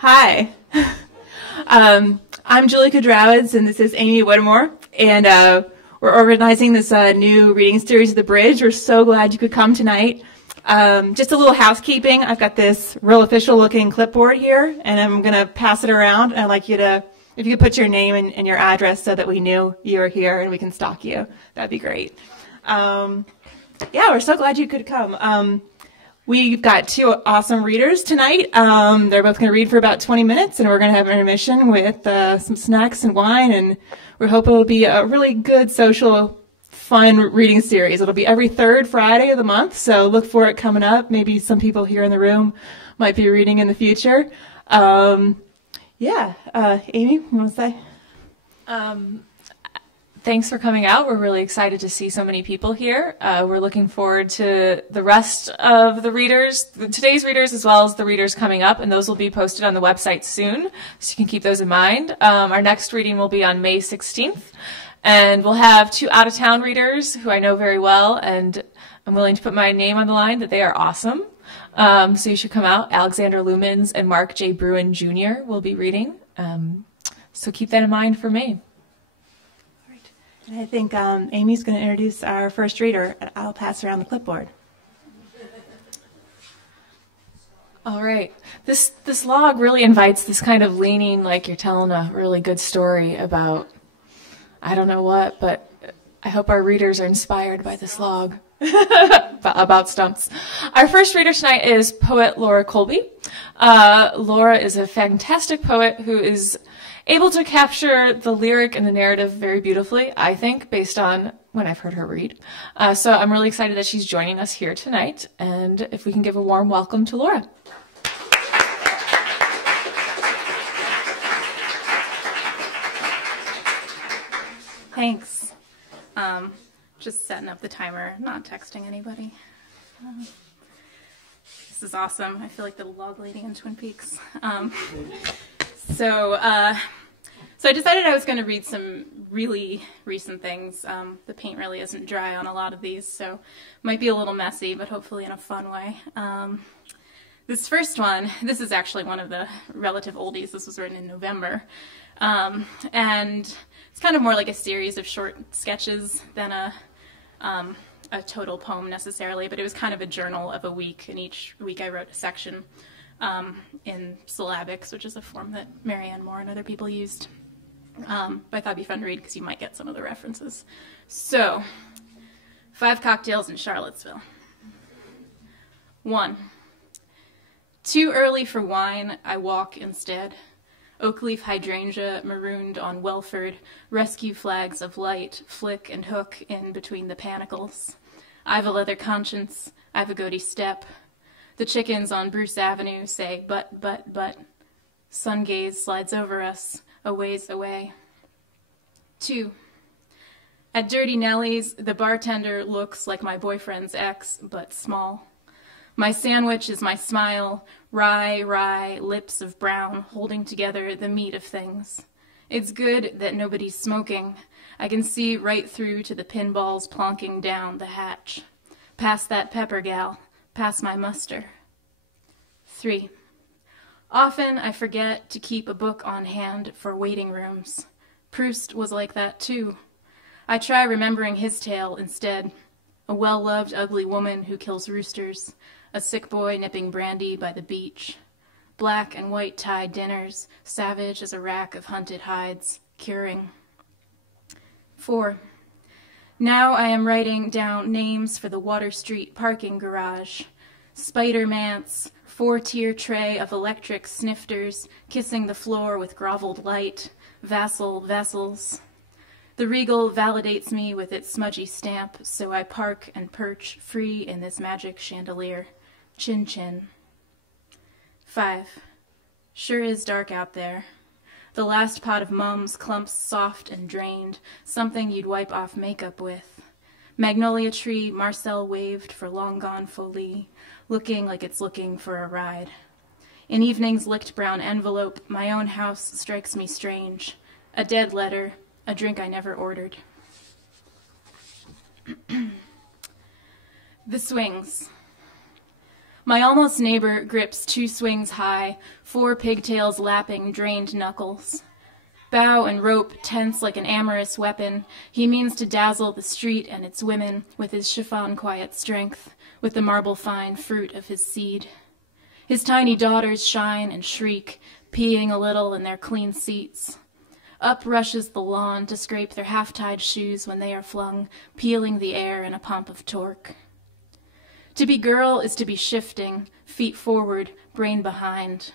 Hi. I'm Julie Kudrowitz, and this is Amy Whittemore, and we're organizing this new reading series of The Bridge. We're so glad you could come tonight. Just a little housekeeping. I've got this real official-looking clipboard here, and I'm going to pass it around. I'd like you to, if you could put your name and your address so that we knew you were here and we can stalk you, that'd be great. Yeah, we're so glad you could come. We've got two awesome readers tonight. They're both going to read for about 20 minutes, and we're going to have an intermission with some snacks and wine, and we hope it will be a really good, social, fun reading series. It'll be every third Friday of the month, so look for it coming up. Maybe some people here in the room might be reading in the future. Yeah, Amy, you want to say? Thanks for coming out. We're really excited to see so many people here. We're looking forward to the rest of the readers, today's readers, as well as the readers coming up, and those will be posted on the website soon, so you can keep those in mind. Our next reading will be on May 16th, and we'll have two out-of-town readers who I know very well, and I'm willing to put my name on the line that they are awesome. So you should come out. Alexander Lumens and Mark J. Bruin Jr. will be reading, so keep that in mind for May. I think Amy's going to introduce our first reader. I'll pass around the clipboard. All right. This log really invites this kind of leaning like you're telling a really good story about, I don't know what, but I hope our readers are inspired by this log about stumps. Our first reader tonight is poet Laura Kolbe. Laura is a fantastic poet who is able to capture the lyric and the narrative very beautifully, I think, based on when I've heard her read. So I'm really excited that she's joining us here tonight, and if we can give a warm welcome to Laura. Thanks. Just setting up the timer, not texting anybody. This is awesome. I feel like the log lady in Twin Peaks. So I decided I was going to read some really recent things. The paint really isn't dry on a lot of these, so it might be a little messy, but hopefully in a fun way. This first one, this is actually one of the relative oldies. This was written in November. And it's kind of more like a series of short sketches than a total poem necessarily, but it was kind of a journal of a week, and each week I wrote a section in syllabics, which is a form that Marianne Moore and other people used. But I thought it'd be fun to read because you might get some of the references. So, 5 cocktails in Charlottesville. 1. Too early for wine, I walk instead. Oak leaf hydrangea marooned on Welford, rescue flags of light flick and hook in between the panicles. I've a leather conscience, I've a goatee step. The chickens on Bruce Avenue say, but. Sun gaze slides over us, a ways away. 2. At Dirty Nellie's, the bartender looks like my boyfriend's ex, but small. My sandwich is my smile, rye, lips of brown, holding together the meat of things. It's good that nobody's smoking. I can see right through to the pinballs plonking down the hatch. Past that pepper gal, past my muster. 3. Often I forget to keep a book on hand for waiting rooms. Proust was like that too. I try remembering his tale instead. A well-loved ugly woman who kills roosters. A sick boy nipping brandy by the beach. Black and white tied dinners, savage as a rack of hunted hides, curing. 4. Now I am writing down names for the Water Street parking garage. Spider Mance, 4-tier tray of electric snifters, kissing the floor with groveled light, vassal vessels. The Regal validates me with its smudgy stamp, so I park and perch free in this magic chandelier. Chin chin. 5. Sure is dark out there. The last pot of mums clumps soft and drained, something you'd wipe off makeup with. Magnolia tree Marcel waved for long gone folie, looking like it's looking for a ride. In evening's licked brown envelope, my own house strikes me strange. A dead letter, a drink I never ordered. The swings. My almost neighbor grips 2 swings high, 4 pigtails lapping drained knuckles. Bow and rope tense like an amorous weapon, he means to dazzle the street and its women with his chiffon quiet strength, with the marble fine fruit of his seed. His tiny daughters shine and shriek, peeing a little in their clean seats. Up rushes the lawn to scrape their half-tied shoes when they are flung, peeling the air in a pomp of torque. To be girl is to be shifting, feet forward, brain behind.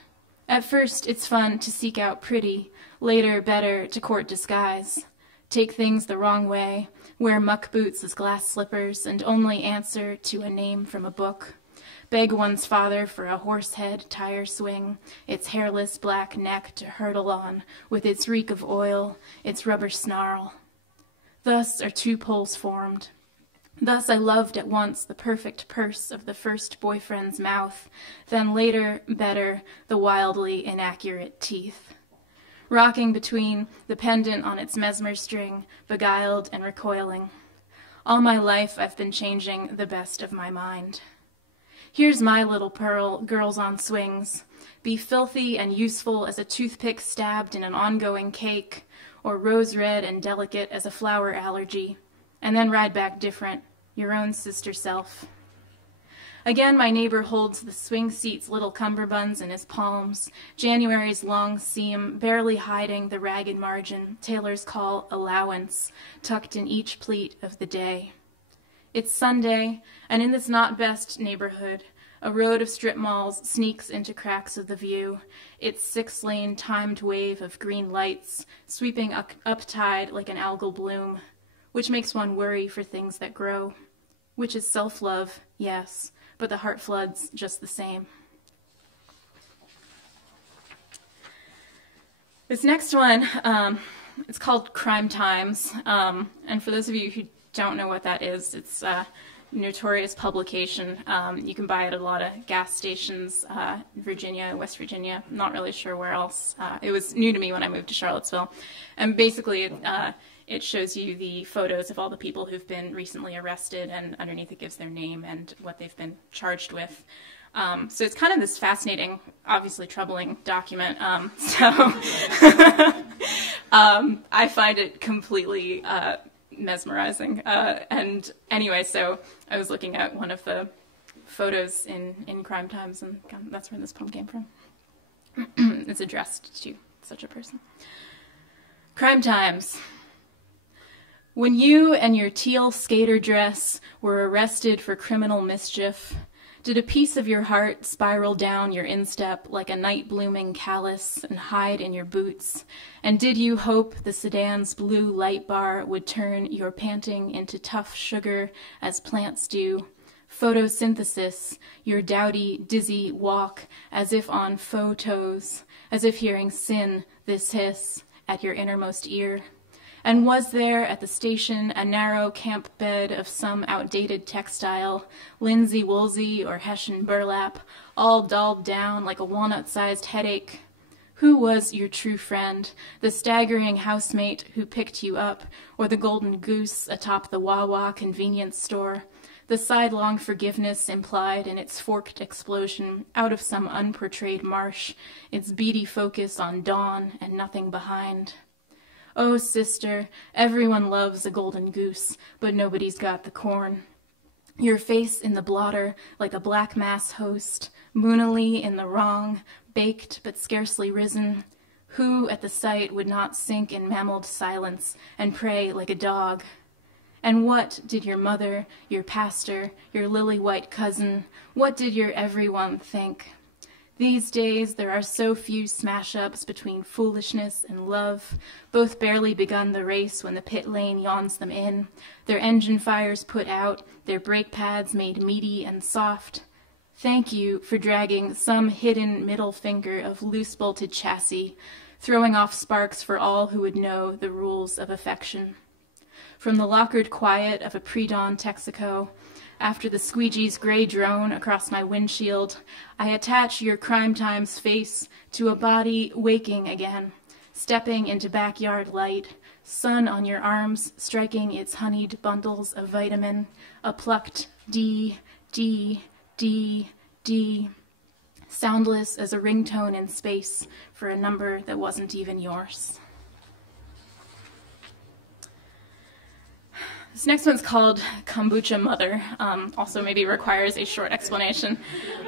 At first, it's fun to seek out pretty, later better to court disguise. Take things the wrong way, wear muck boots as glass slippers, and only answer to a name from a book. Beg one's father for a horse-head tire swing, its hairless black neck to hurtle on, with its reek of oil, its rubber snarl. Thus are 2 poles formed. Thus I loved at once the perfect purse of the first boyfriend's mouth, then later, better, the wildly inaccurate teeth. Rocking between the pendant on its mesmer string, beguiled and recoiling. All my life I've been changing the best of my mind. Here's my little pearl, girls on swings. Be filthy and useful as a toothpick stabbed in an ongoing cake, or rose red and delicate as a flower allergy. And then ride back different, your own sister self. Again, my neighbor holds the swing seat's little cummerbunds in his palms, January's long seam barely hiding the ragged margin tailors call allowance, tucked in each pleat of the day. It's Sunday, and in this not best neighborhood, a road of strip malls sneaks into cracks of the view, its 6-lane timed wave of green lights sweeping uptide like an algal bloom, which makes one worry for things that grow, which is self-love, yes, but the heart floods just the same. This next one, it's called Crime Times, and for those of you who don't know what that is, it's a notorious publication. You can buy it at a lot of gas stations, Virginia, West Virginia, not really sure where else. It was new to me when I moved to Charlottesville, and basically it shows you the photos of all the people who've been recently arrested, and underneath it gives their name and what they've been charged with. So it's kind of this fascinating, obviously troubling document. I find it completely mesmerizing. And anyway, so I was looking at one of the photos in Crime Times, and that's where this poem came from. It's addressed to such a person. Crime Times. When you and your teal skater dress were arrested for criminal mischief, did a piece of your heart spiral down your instep like a night-blooming callus and hide in your boots? And did you hope the sedan's blue light bar would turn your panting into tough sugar as plants do? Photosynthesis, your dowdy, dizzy walk, as if on faux toes, as if hearing sin, this hiss, at your innermost ear. And was there at the station a narrow camp bed of some outdated textile, linsey woolsey or Hessian burlap, all dolled down like a walnut-sized headache? Who was your true friend, the staggering housemate who picked you up, or the golden goose atop the Wawa convenience store, the sidelong forgiveness implied in its forked explosion out of some unportrayed marsh, its beady focus on dawn and nothing behind? Oh, sister, everyone loves a golden goose, but nobody's got the corn. Your face in the blotter like a black mass host, moonily in the wrong, baked but scarcely risen. Who at the sight would not sink in mammaled silence and pray like a dog? And what did your mother, your pastor, your lily-white cousin, what did your everyone think? These days, there are so few smash-ups between foolishness and love, both barely begun the race when the pit lane yawns them in, their engine fires put out, their brake pads made meaty and soft. Thank you for dragging some hidden middle finger of loose-bolted chassis, throwing off sparks for all who would know the rules of affection. From the lockered quiet of a pre-dawn Texaco, after the squeegee's gray drone across my windshield, I attach your Crime Times face to a body waking again, stepping into backyard light, sun on your arms striking its honeyed bundles of vitamin, a plucked D, D, D, D, soundless as a ringtone in space for a number that wasn't even yours. This next one's called Kombucha Mother. Also maybe requires a short explanation.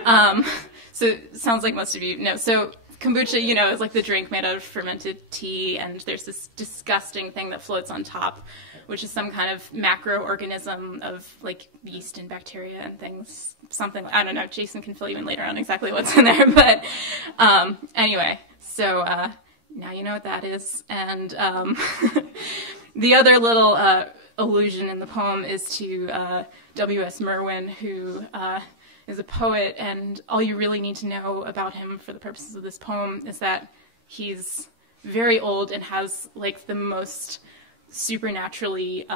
So it sounds like most of you know. So kombucha, you know, is like the drink made out of fermented tea, and there's this disgusting thing that floats on top, which is some kind of macroorganism of like yeast and bacteria and things. Something, I don't know, Jason can fill you in later on exactly what's in there. But anyway, so now you know what that is. And the other little allusion in the poem is to W.S. Merwin, who is a poet, and all you really need to know about him for the purposes of this poem is that he's very old and has like the most supernaturally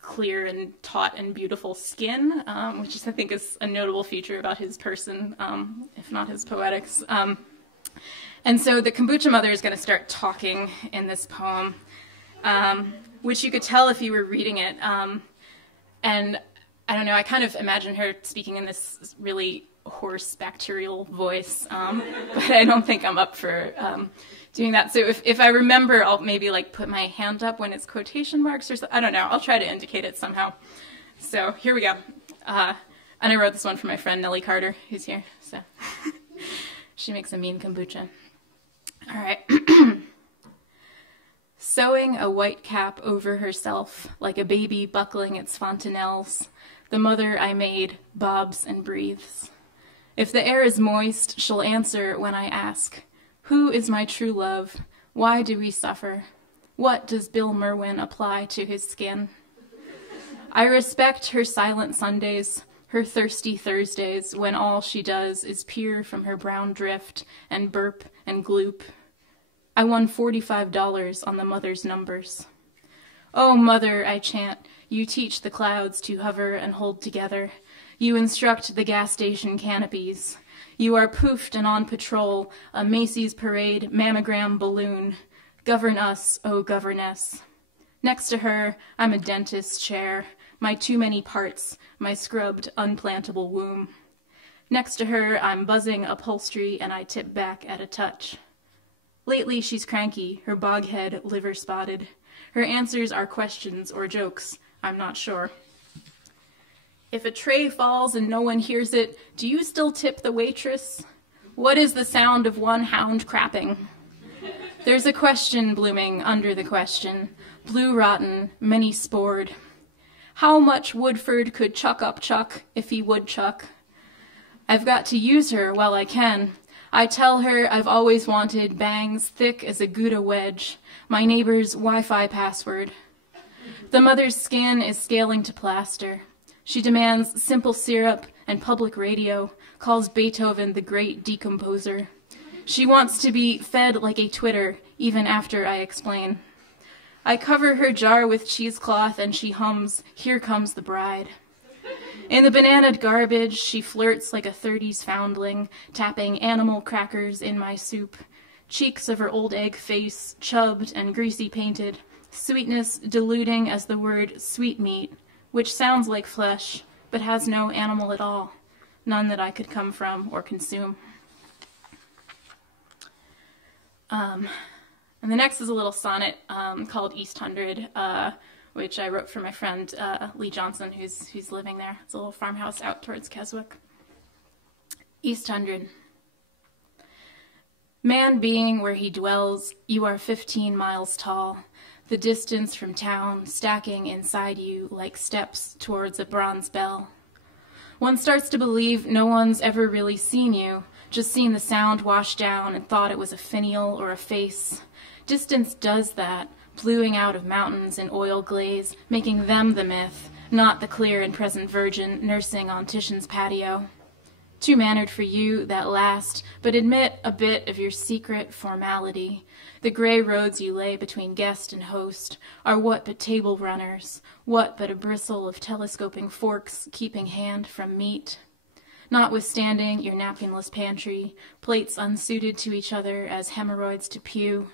clear and taut and beautiful skin, which is, I think, is a notable feature about his person, if not his poetics. And so the Kombucha Mother is going to start talking in this poem, which you could tell if you were reading it. And I don't know, I kind of imagine her speaking in this really hoarse bacterial voice, but I don't think I'm up for doing that. So if I remember, I'll maybe like put my hand up when it's quotation marks or something. I don't know, I'll try to indicate it somehow. So here we go. And I wrote this one for my friend Nellie Carter, who's here. So she makes a mean kombucha. All right. Sewing a white cap over herself, like a baby buckling its fontanelles, the mother I made bobs and breathes. If the air is moist, she'll answer when I ask, who is my true love? Why do we suffer? What does Bill Merwin apply to his skin? I respect her silent Sundays, her thirsty Thursdays, when all she does is peer from her brown drift and burp and gloop. I won $45 on the mother's numbers. Oh, mother, I chant, you teach the clouds to hover and hold together. You instruct the gas station canopies. You are poofed and on patrol, a Macy's parade mammogram balloon. Govern us, oh governess. Next to her, I'm a dentist's chair, my too many parts, my scrubbed, unplantable womb. Next to her, I'm buzzing upholstery, and I tip back at a touch. Lately, she's cranky, her bog head liver spotted. Her answers are questions or jokes, I'm not sure. If a tray falls and no one hears it, do you still tip the waitress? What is the sound of one hound crapping? There's a question blooming under the question, blue rotten, many spored. How much Woodford could chuck up Chuck if he would chuck? I've got to use her while I can. I tell her I've always wanted bangs thick as a Gouda wedge, my neighbor's Wi-Fi password. The mother's skin is scaling to plaster. She demands simple syrup and public radio, calls Beethoven the great decomposer. She wants to be fed like a Twitter, even after I explain. I cover her jar with cheesecloth and she hums, "Here Comes the Bride." In the bananaed garbage, she flirts like a 30s foundling, tapping animal crackers in my soup. Cheeks of her old egg face, chubbed and greasy painted, sweetness diluting as the word sweetmeat, which sounds like flesh, but has no animal at all, none that I could come from or consume. And the next is a little sonnet called East Hundred, which I wrote for my friend Lee Johnson, who's living there. It's a little farmhouse out towards Keswick. East Hundred. Man being where he dwells, you are 15 miles tall, the distance from town stacking inside you like steps towards a bronze bell. One starts to believe no one's ever really seen you, just seen the sound wash down and thought it was a finial or a face. Distance does that, bluing out of mountains in oil glaze, making them the myth, not the clear and present virgin nursing on Titian's patio. Too mannered for you, that last, but admit a bit of your secret formality. The gray roads you lay between guest and host are what but table runners, what but a bristle of telescoping forks keeping hand from meat. Notwithstanding your napkinless pantry, plates unsuited to each other as hemorrhoids to pew.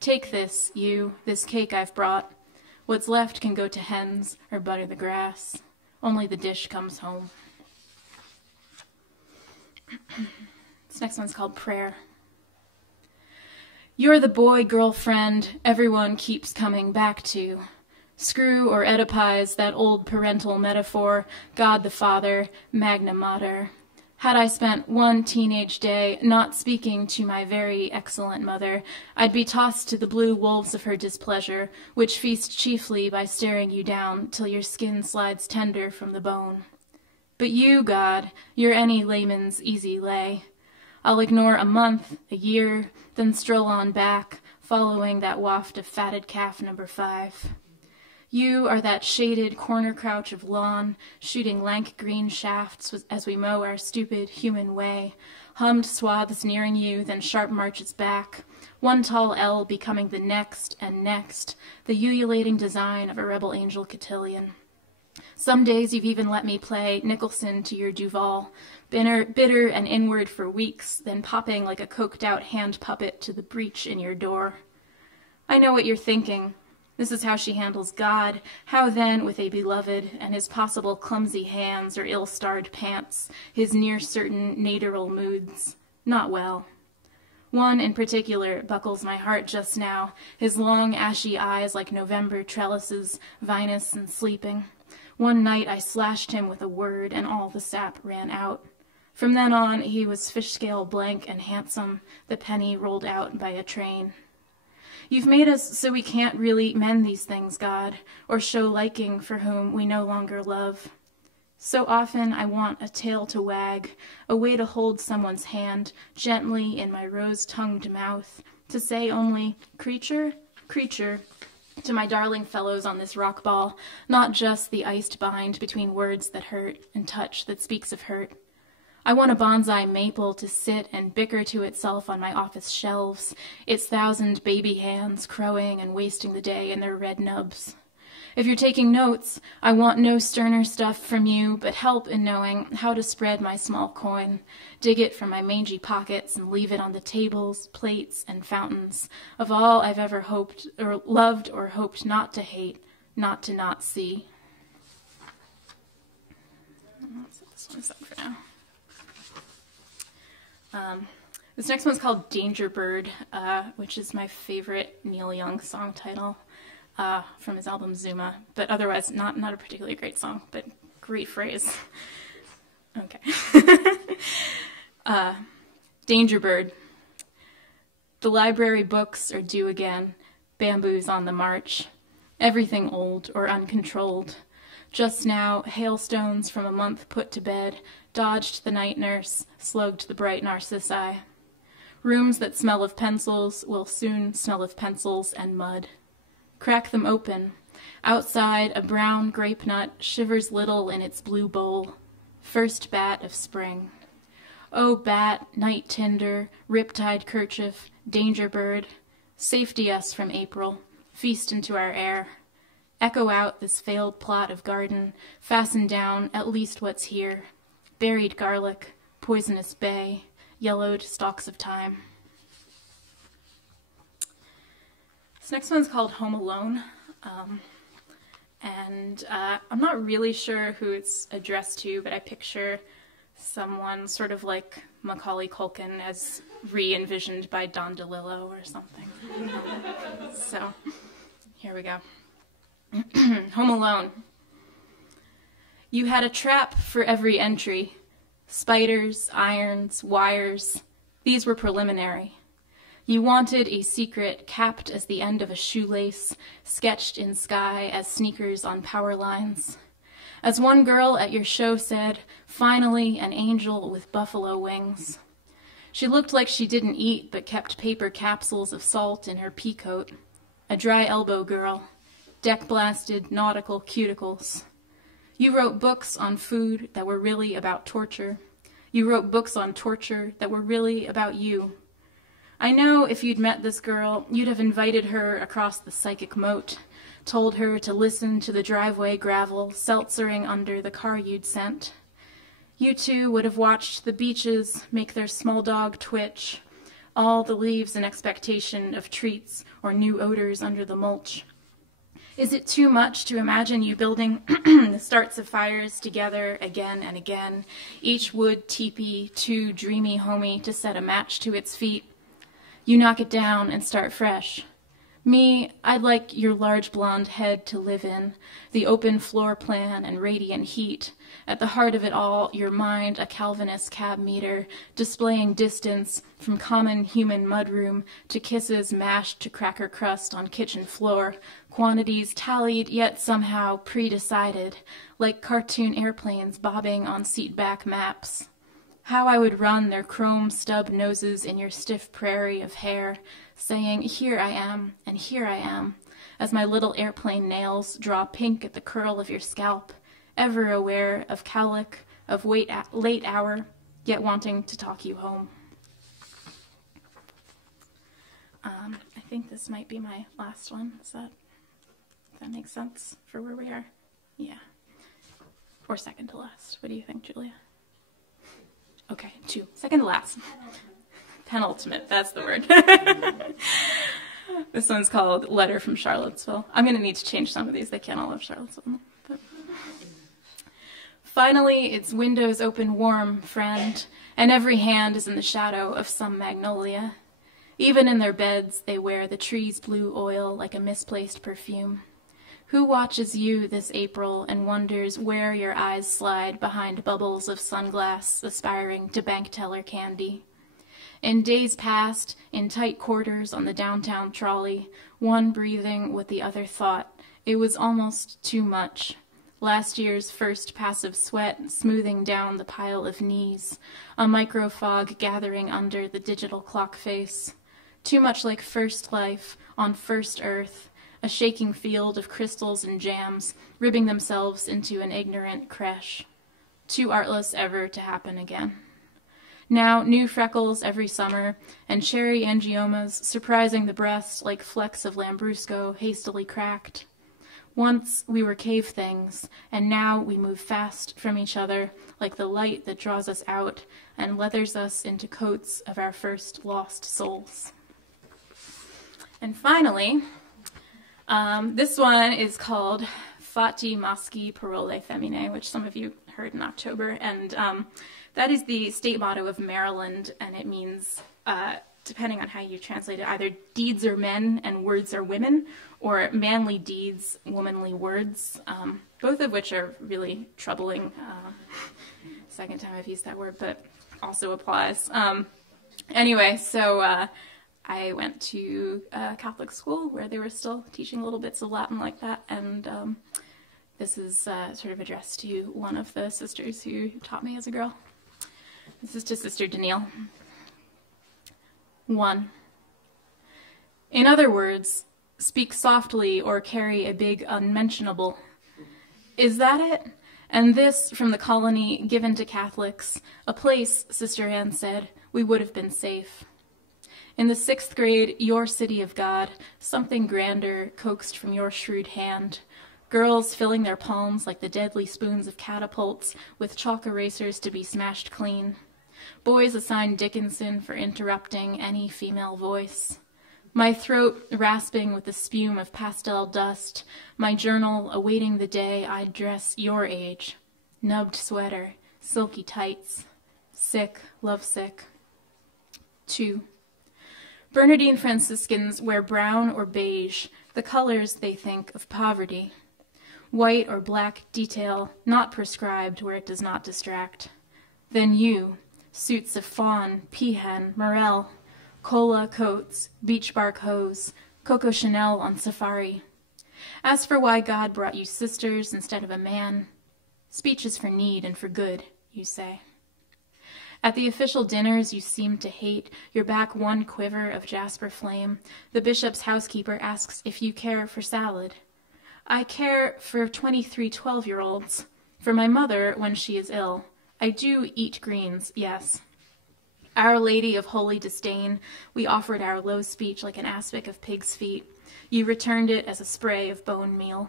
Take this, you, this cake I've brought. What's left can go to hens or butter the grass. Only the dish comes home. This next one's called Prayer. You're the boy girlfriend everyone keeps coming back to. Screw or Oedipize that old parental metaphor, God the Father, Magna Mater. Had I spent one teenage day not speaking to my very excellent mother, I'd be tossed to the blue wolves of her displeasure, which feast chiefly by staring you down till your skin slides tender from the bone. But you, God, you're any layman's easy lay. I'll ignore a month, a year, then stroll on back, following that waft of fatted calf number 5. You are that shaded corner crouch of lawn, shooting lank green shafts as we mow our stupid human way, hummed swaths nearing you, then sharp marches back, one tall L becoming the next and next, the ululating design of a rebel angel cotillion. Some days you've even let me play Nicholson to your Duval, bitter and inward for weeks, then popping like a coked-out hand puppet to the breach in your door. I know what you're thinking. This is how she handles God. How then with a beloved and his possible clumsy hands or ill-starred pants, his near-certain natural moods? Not well. One in particular buckles my heart just now, his long ashy eyes like November trellises, vinous and sleeping. One night I slashed him with a word and all the sap ran out. From then on he was fish-scale blank and handsome, the penny rolled out by a train. You've made us so we can't really mend these things, God, or show liking for whom we no longer love. So often I want a tail to wag, a way to hold someone's hand gently in my rose-tongued mouth, to say only, creature, creature, to my darling fellows on this rock ball, not just the iced bind between words that hurt and touch that speaks of hurt. I want a bonsai maple to sit and bicker to itself on my office shelves, its 1,000 baby hands crowing and wasting the day in their red nubs. If you're taking notes, I want no sterner stuff from you, but help in knowing how to spread my small coin, dig it from my mangy pockets and leave it on the tables, plates, and fountains of all I've ever hoped or loved or hoped not to hate, not to not see. Let's set this one aside for now. This next one's called Danger Bird, which is my favorite Neil Young song title from his album Zuma, but otherwise not a particularly great song, but great phrase. Okay. Danger Bird. The library books are due again, bamboos on the march, everything old or uncontrolled. Just now, hailstones from a month put to bed dodged the night nurse, slugged the bright narcissi. Rooms that smell of pencils will soon smell of pencils and mud. Crack them open. Outside, a brown grape nut shivers little in its blue bowl. First bat of spring. Oh, bat, night tinder, riptide kerchief, danger bird, safety us from April, feast into our air. Echo out this failed plot of garden, fasten down at least what's here. Buried garlic, poisonous bay, yellowed stalks of thyme. This next one's called Home Alone, and I'm not really sure who it's addressed to, but I picture someone sort of like Macaulay Culkin as re-envisioned by Don DeLillo or something. So, here we go. Home Alone. You had a trap for every entry. Spiders, irons, wires. These were preliminary. You wanted a secret capped as the end of a shoelace, sketched in sky as sneakers on power lines. As one girl at your show said, finally an angel with buffalo wings. She looked like she didn't eat but kept paper capsules of salt in her pea coat. A dry elbow girl. Deck-blasted nautical cuticles. You wrote books on food that were really about torture. You wrote books on torture that were really about you. I know if you'd met this girl, you'd have invited her across the psychic moat, told her to listen to the driveway gravel seltzering under the car you'd sent. You two would have watched the beaches make their small dog twitch, all the leaves in expectation of treats or new odors under the mulch. Is it too much to imagine you building the starts of fires together again and again, each wood teepee too dreamy homey to set a match to its feet? You knock it down and start fresh. Me, I'd like your large blonde head to live in, the open floor plan and radiant heat. At the heart of it all, your mind a Calvinist cab meter, displaying distance from common human mudroom to kisses mashed to cracker crust on kitchen floor, quantities tallied yet somehow pre-decided, like cartoon airplanes bobbing on seatback maps. How I would run their chrome stub noses in your stiff prairie of hair, saying, here I am, and here I am, as my little airplane nails draw pink at the curl of your scalp, ever aware of cowlick, of late hour, yet wanting to talk you home. I think this might be my last one. Does that make sense for where we are? Yeah. Or second to last. What do you think, Julia? Okay, 2. Second to last. Penultimate, that's the word. This one's called Letter from Charlottesville. I'm going to need to change some of these. They can't all have Charlottesville. But... Finally, its windows open warm, friend, and every hand is in the shadow of some magnolia. Even in their beds, they wear the tree's blue oil like a misplaced perfume. Who watches you this April and wonders where your eyes slide behind bubbles of sunglass aspiring to bank teller candy? In days past, in tight quarters on the downtown trolley, one breathing what the other thought, it was almost too much. Last year's first passive sweat smoothing down the pile of knees, a microfog gathering under the digital clock face. Too much like first life on first earth, a shaking field of crystals and jams, ribbing themselves into an ignorant creche. Too artless ever to happen again. Now new freckles every summer, and cherry angiomas surprising the breast like flecks of lambrusco hastily cracked. Once we were cave things, and now we move fast from each other like the light that draws us out and leathers us into coats of our first lost souls. And finally, this one is called Fatti Maschi Parole Femmine, which some of you heard in October, and that is the state motto of Maryland, and it means, depending on how you translate it, either deeds are men and words are women, or manly deeds, womanly words, both of which are really troubling. Second time I've used that word, but also applies. Anyway, so I went to a Catholic school where they were still teaching little bits of Latin like that, and this is sort of addressed to one of the sisters who taught me as a girl. This is to Sister Danielle. 1. In other words, speak softly or carry a big unmentionable. Is that it? And this from the colony given to Catholics, a place, Sister Anne said, we would have been safe. In the 6th grade, your city of God, something grander coaxed from your shrewd hand. Girls filling their palms like the deadly spoons of catapults with chalk erasers to be smashed clean. Boys assigned Dickinson for interrupting any female voice. My throat rasping with the spume of pastel dust, my journal awaiting the day I'd dress your age. Nubbed sweater, silky tights. Sick, lovesick. 2. Bernardine Franciscans wear brown or beige, the colors, they think, of poverty. White or black detail, not prescribed where it does not distract. Then you, suits of fawn, peahen, morel, cola coats, beach bark hose, Coco Chanel on safari. As for why God brought you sisters instead of a man, speech is for need and for good, you say. At the official dinners you seem to hate, your back one quiver of jasper flame, the bishop's housekeeper asks if you care for salad. I care for 23 12-year-olds, for my mother when she is ill. I do eat greens, yes. Our Lady of Holy Disdain, we offered our low speech like an aspic of pig's feet. You returned it as a spray of bone meal.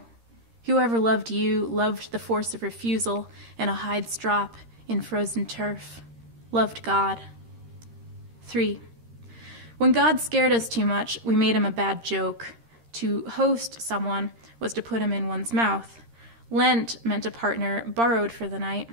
Whoever loved you loved the force of refusal in a hide strop in frozen turf. Loved God. 3. When God scared us too much, we made him a bad joke. To host someone was to put him in one's mouth. Lent meant a partner borrowed for the night.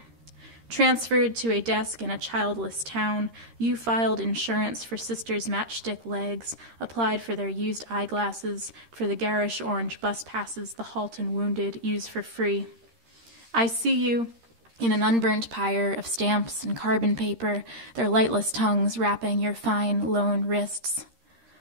Transferred to a desk in a childless town, you filed insurance for sisters' matchstick legs, applied for their used eyeglasses, for the garish orange bus passes the halt and wounded use for free. I see you in an unburnt pyre of stamps and carbon paper, their lightless tongues wrapping your fine, lone wrists.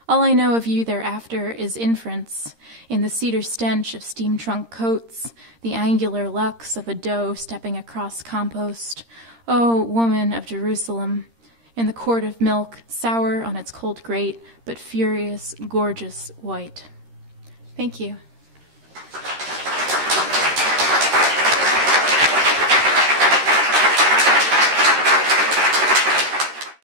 All I know of you thereafter is inference, in the cedar stench of steam trunk coats, the angular lux of a doe stepping across compost. Oh, woman of Jerusalem, in the quart of milk, sour on its cold grate, but furious, gorgeous white. Thank you.